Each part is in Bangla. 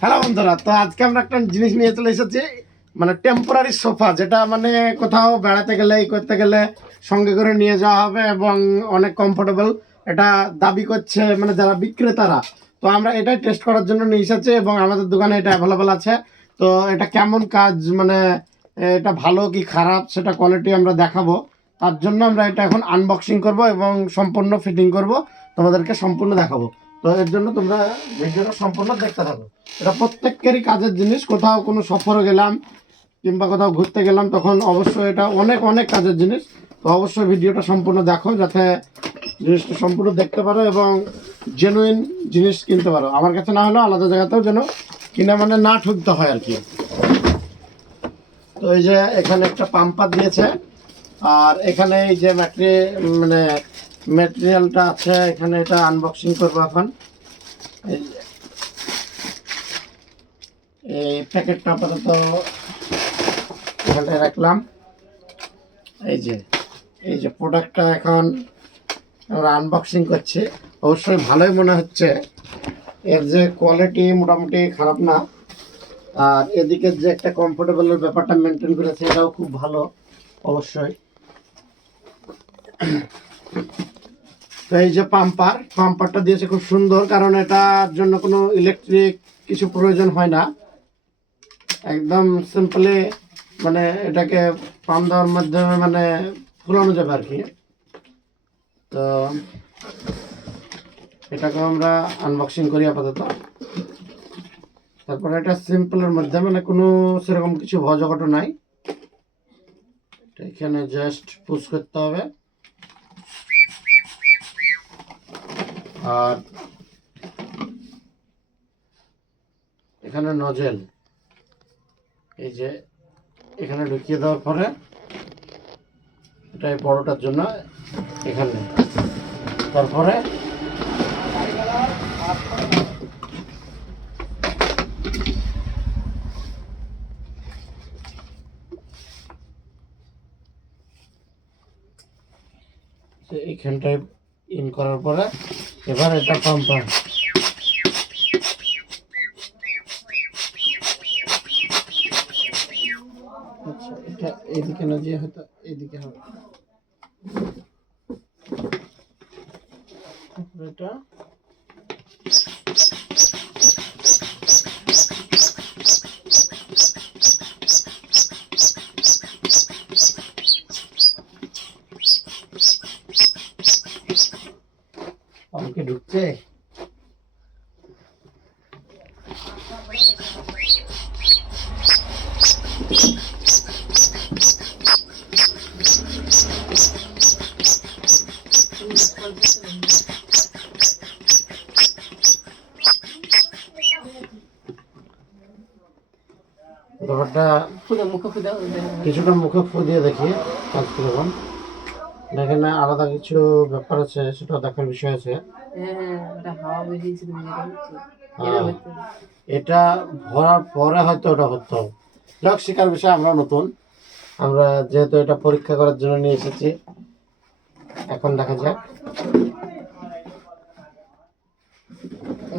হ্যালো বন্ধুরা, তো আজকে আমরা একটা জিনিস নিয়ে চলে এসেছি, মানে টেম্পোরারি সোফা, যেটা মানে কোথাও বেড়াতে গেলে করতে গেলে সঙ্গে করে নিয়ে যাওয়া হবে এবং অনেক কমফোর্টেবল। এটা দাবি করছে মানে যারা বিক্রেতারা। তো আমরা এটাই টেস্ট করার জন্য নিয়ে এসেছি এবং আমাদের দোকানে এটা অ্যাভেলেবেল আছে। তো এটা কেমন কাজ, মানে এটা ভালো কি খারাপ সেটা কোয়ালিটি আমরা দেখাবো। তার জন্য আমরা এটা এখন আনবক্সিং করব এবং সম্পূর্ণ ফিটিং করব, তোমাদেরকে সম্পূর্ণ দেখাবো। তো এর জন্য তোমরা ভিডিওটা সম্পূর্ণ দেখতে থাকো। এটা প্রত্যেকেরই কাজের জিনিস। কোথাও কোনো সফরে গেলাম কিংবা কোথাও ঘুরতে গেলাম তখন অবশ্যই এটা অনেক অনেক কাজের জিনিস। তো অবশ্যই ভিডিওটা সম্পূর্ণ দেখো, যাতে জিনিসটা সম্পূর্ণ দেখতে পারো এবং জেনুইন জিনিস কিনতে পারো। আমার কাছে না হলেও আলাদা জায়গাতেও যেন কিনে মানে না ঠুকতে হয় আর কি। তো এই যে এখানে একটা পাম্পার দিয়েছে, আর এখানে এই যে মানে ম্যাটেরিয়ালটা আছে, এখানে এটা আনবক্সিং করবো এখন। এই প্যাকেটটা আপাতত এখানে রাখলাম। এই যে প্রোডাক্টটা এখন আমরা আনবক্সিং করছি। অবশ্যই ভালোই মনে হচ্ছে, এর যে কোয়ালিটি মোটামুটি খারাপ না। আর এদিকে যে একটা কমফোর্টেবলের ব্যাপারটা মেনটেন করেছে, এটাও খুব ভালো অবশ্যই। তো এই যে পাম্পারটা দিয়েছে খুব সুন্দর, কারণ এটার জন্য কোনো ইলেকট্রিক কিছু প্রয়োজন হয় না। একদম সিম্পলি মানে এটাকে পাম্প দেওয়ার মাধ্যমে মানে ফুলানো যাবে আর কি। তো এটাকে আমরা আনবক্সিং করি আপাতত। তারপরে এটা সিম্পলের মধ্যে, মানে কোনো সেরকম কিছু ভজঘট নাই। এখানে জাস্ট পুশ করতে হবে, আর এখানে নজেল এই যে এখানে ঢুকিয়ে দেওয়ার পরে এটা বড়টার জন্য এখানে, তারপরে এইখানটায় ইন করার পরে এবার এটা পাম্পার। আচ্ছা, এটা এইদিকে না দিয়ে হয়তো এইদিকে হবে। এটা আমাকে ঢুকছে। ব্যাপারটা কিছুটা মুখে ফু দিয়ে দেখি কাজ কিরকম। এখানে আলাদা কিছু ব্যাপার আছে, সেটা দেখার বিষয় আছে। এটা ভরার পরে হয়তো ওটা হতো। যাক, শিকার বিষয়, আমরা নতুন, আমরা যেহেতু এটা পরীক্ষা করার জন্য নিয়ে এসেছি, এখন দেখা যাক।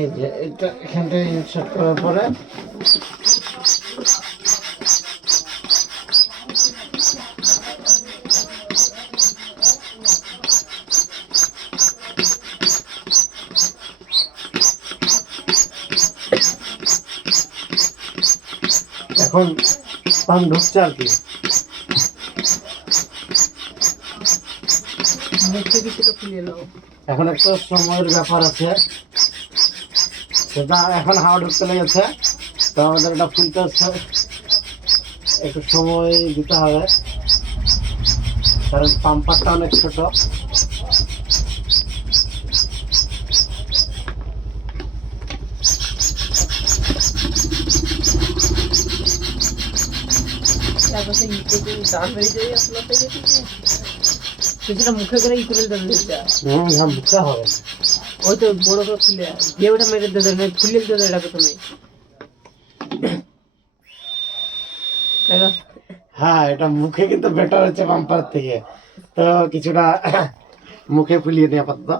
এই যে এটা এখানটায় ইনসার্ট করার পরে এখন পাম্প ঢুকছে আর কি। এখন একটা সময়ের ব্যাপার আছে, সেটা এখন হাওয়া ঢুকতে লেগেছে। তো আমাদের এটা ফুলতে একটু সময় দিতে হবে, কারণ পাম্পারটা অনেক ছোট। মুখে করে ই করে দেবে, মুখে হবে ওই তো বড় করে খুলে দিয়ে ওটা মেরে দেবে, খুলে দেবে এটাকে তুমি। হ্যাঁ, এটা মুখে কিন্তু বেটার হচ্ছে পাম্পার থেকে। তো কিছুটা মুখে ফুলিয়ে নিয়ে আপাতত।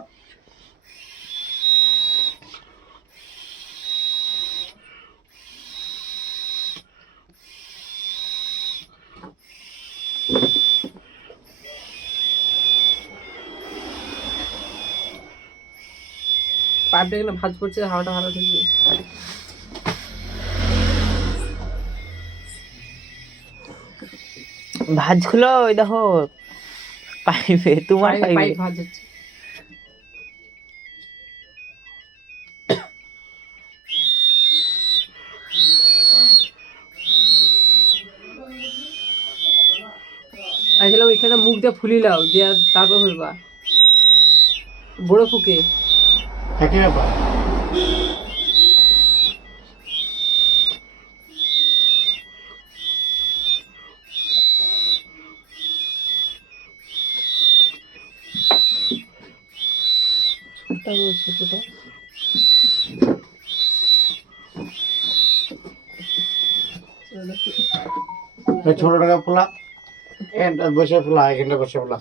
পাইপটা এখানে ভাঁজ করছে, হাওয়াটা ভালো থাকবে। ভাঁজ খুলো, ওই দেখো পাইপে, তোমার পাইপে। পাইপ ভাঁজ হচ্ছে। আসলে ওইখানে মুখ দিয়ে ফুলি লাও, দিয়ে তারপর ফুলবা বড় ফুকে। একই ব্যাপার। ছোটটা এই ছোট টাকা ফোলা, এখানটা বসে ফোলা, এখানটা বসে ফোলা।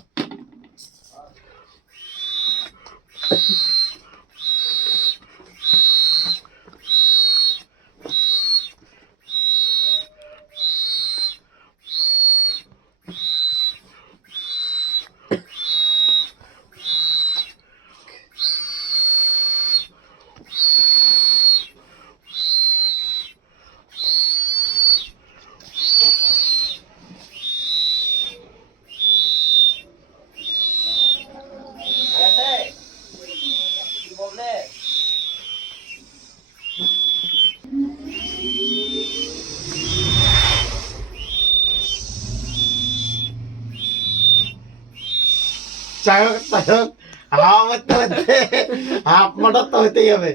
যাই হোক তাই হোক, হাওয়া মারতে মারতে হাফ মোটর তো হইতেই হবে।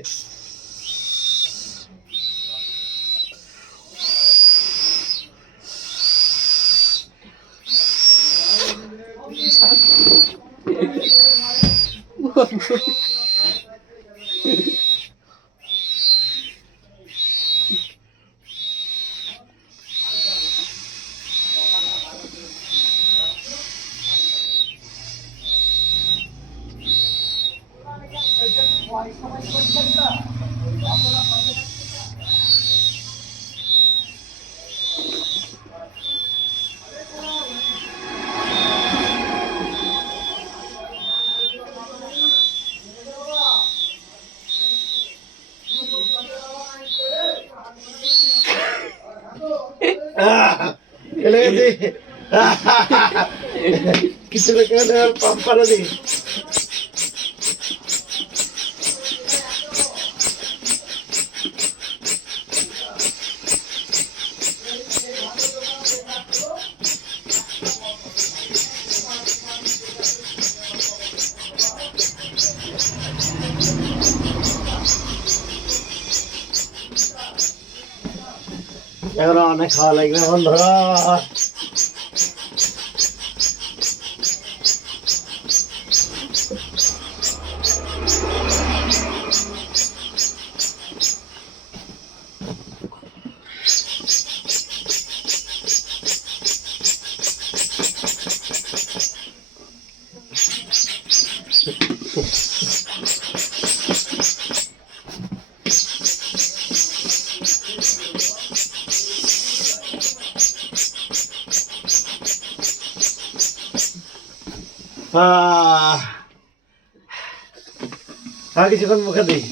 চলে গেছি কিছু পাম্প করে দিই। এখন অনেক খাওয়া লাগবে বন্ধুরা। আর কিছুক্ষণ মুখে দিই।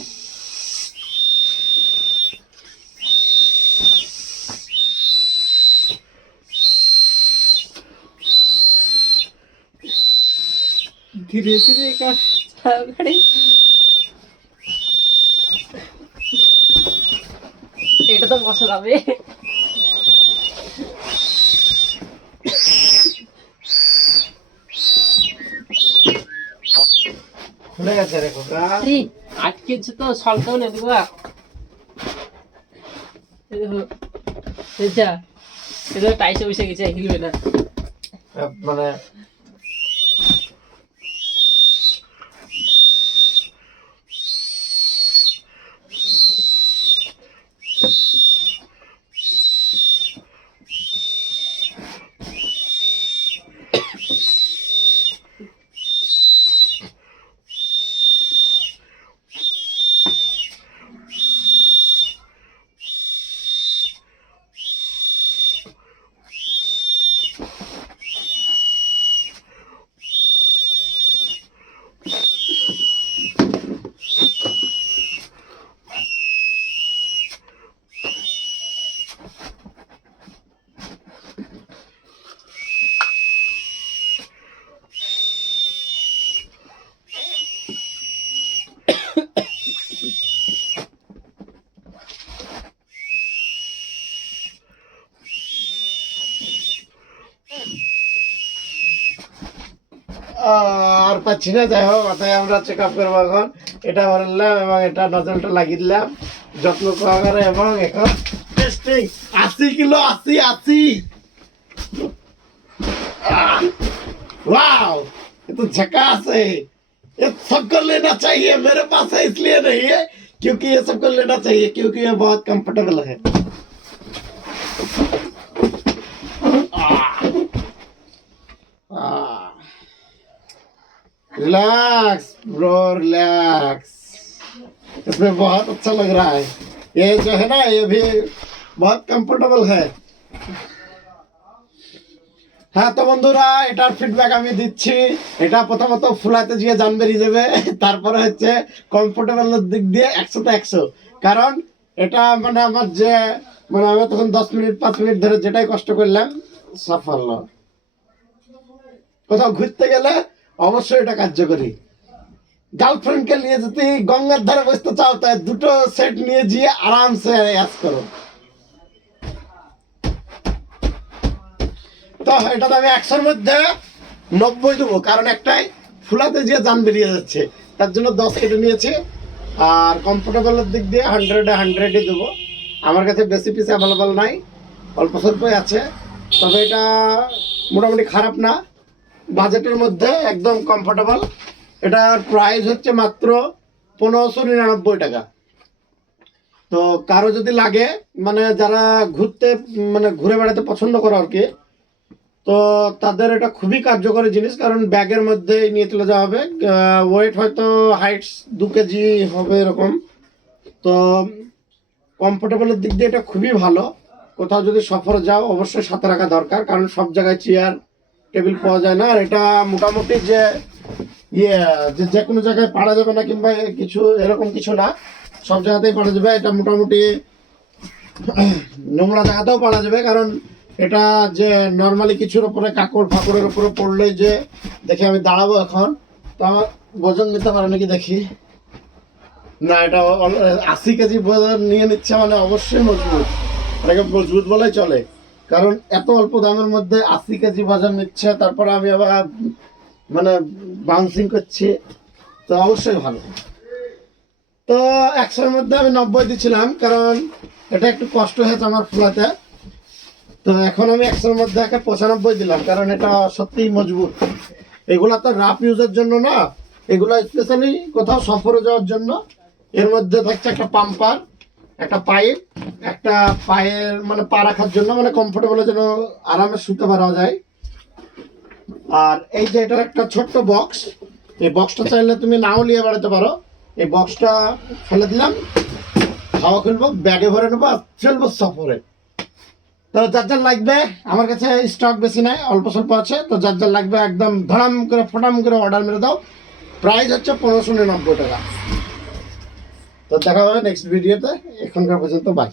ধীরে ধীরে কাজ গাড়ি। এটা তো মশলাবে। খুলে গেছে রে খোকা। আটকেছে তো, সলকাও না দিবা। এটা টাইসে বসে গেছে, হিলবে না। মানে আর পাচ্ছি না, যাই হোক মাথায় আমরা চেক আপ করবো এখন। এটা ভরলাম এবং এটা নজলটা লাগিয়ে দিলাম যত্ন সহকারে, এবং এখন টেস্টিং 80 কিলো 80 वाओ, ये तो झकास है। ये सबको लेना चाहिए, मेरे पास है इसलिए नहीं है क्योंकि ये सबको लेना चाहिए, क्योंकि ये बहुत कंफर्टेबल है। Relax bro, relax. इसमें बहुत अच्छा लग रहा है। ये जो है ना, ये भी बहुत कंफर्टेबल है। হ্যাঁ, তো বন্ধুরা এটার ফিডব্যাক আমি দিচ্ছি। এটা প্রথমত ফুলাতে গিয়ে জান বেরিয়ে যাবে, তারপরে হচ্ছে কমফোর্টেবলের দিক দিয়ে 100 তে 100। কারণ এটা মানে আমার যে মানে আমি তখন 10 মিনিট 5 মিনিট ধরে যেটাই কষ্ট করলাম সাফল্য। কোথাও ঘুরতে গেলে অবশ্যই এটা কার্যকরী। গার্লফ্রেন্ডকে নিয়ে যদি গঙ্গার ধারে বসতে চাও, তাই দুটো সেট নিয়ে গিয়ে আরামসে অ্যাস করো। তো এটাতে আমি 100-র মধ্যে 90 দেবো, কারণ একটাই ফুলাতে গিয়ে জান বেরিয়ে যাচ্ছে, তার জন্য 10 কেটে নিয়েছি। আর কমফোর্টেবলের দিক দিয়ে 100-100ই দেবো। আমার কাছে বেশি পিস অ্যাভেলেবল নাই, অল্প স্বল্পই আছে। তবে এটা মোটামুটি খারাপ না, বাজেটের মধ্যে একদম কমফোর্টেবল। এটার প্রাইস হচ্ছে মাত্র 1599 টাকা। তো কারো যদি লাগে, মানে যারা ঘুরতে মানে ঘুরে বেড়াতে পছন্দ করে আর কি, তো তাদের এটা খুবই কার্যকরী জিনিস। কারণ ব্যাগের মধ্যে নিয়ে চলে যাওয়া হবে। ওয়েট হয়তো হাইটস 2 কেজি হবে এরকম। তো কমফোর্টেবলের দিক দিয়ে এটা খুবই ভালো। কোথাও যদি সফরে যাও অবশ্যই সাথে রাখা দরকার, কারণ সব জায়গায় চেয়ার টেবিল পাওয়া যায় না। আর এটা মোটামুটি যে যে কোনো জায়গায় পাড়া যাবে না, কিংবা কিছু এরকম কিছু না, সব জায়গাতেই পাড়া যাবে। এটা মোটামুটি নোংরা জায়গাতেও পাড়া যাবে, কারণ এটা যে নর্মালি কিছুর উপরে কাকড় ফাকড়ের উপরে পড়লে যে দেখি আমি দাঁড়াবো এখন, তো আমার ওজন নিতে পারে নাকি দেখি। না, এটা 80 কেজি ওজন নিয়ে নিচ্ছে, মানে অবশ্যই মজবুত। এটাকে মজবুত বলাই চলে, কারণ এত অল্প দামের মধ্যে 80 কেজি ওজন নিচ্ছে। তারপরে আমি আবার মানে বাউন্সিং করছি, তো অবশ্যই ভালো। তো 100-র মধ্যে আমি 90 দিছিলাম, কারণ এটা একটু কষ্ট হয়েছে আমার ফুলাতে। তো এখন আমি 100-র মধ্যে 95 দিলাম, কারণ এটা সত্যিই মজবুত। এগুলা তো রাফ ইউজের জন্য না, এগুলো স্পেশালি কোথাও সফরে যাওয়ার জন্য। এর মধ্যে থাকছে একটা পাম্পার, একটা পাইপ, একটা পায়ের মানে পা রাখার জন্য, মানে কমফোর্টেবলের জন্য আরামে শুতে পারা যায়। আর এই যে এটার একটা ছোট্ট বক্স, এই বক্সটা চাইলে তুমি নাও নিয়ে বেড়াতে পারো। এই বক্সটা ফেলে দিলাম, হাওয়া খুলবো, ব্যাগে ভরে নেবো, আর চলবো সফরে। তো যার যার লাগবে, আমার কাছে স্টক বেশি নাই, অল্প স্বল্প আছে। তো যার যার লাগবে একদম ধড়াম করে ফটাম করে অর্ডার মেরে দাও। প্রাইস হচ্ছে 1599 টাকা। তো দেখা হবে নেক্সট ভিডিওতে। এখনকার পর্যন্ত বাই।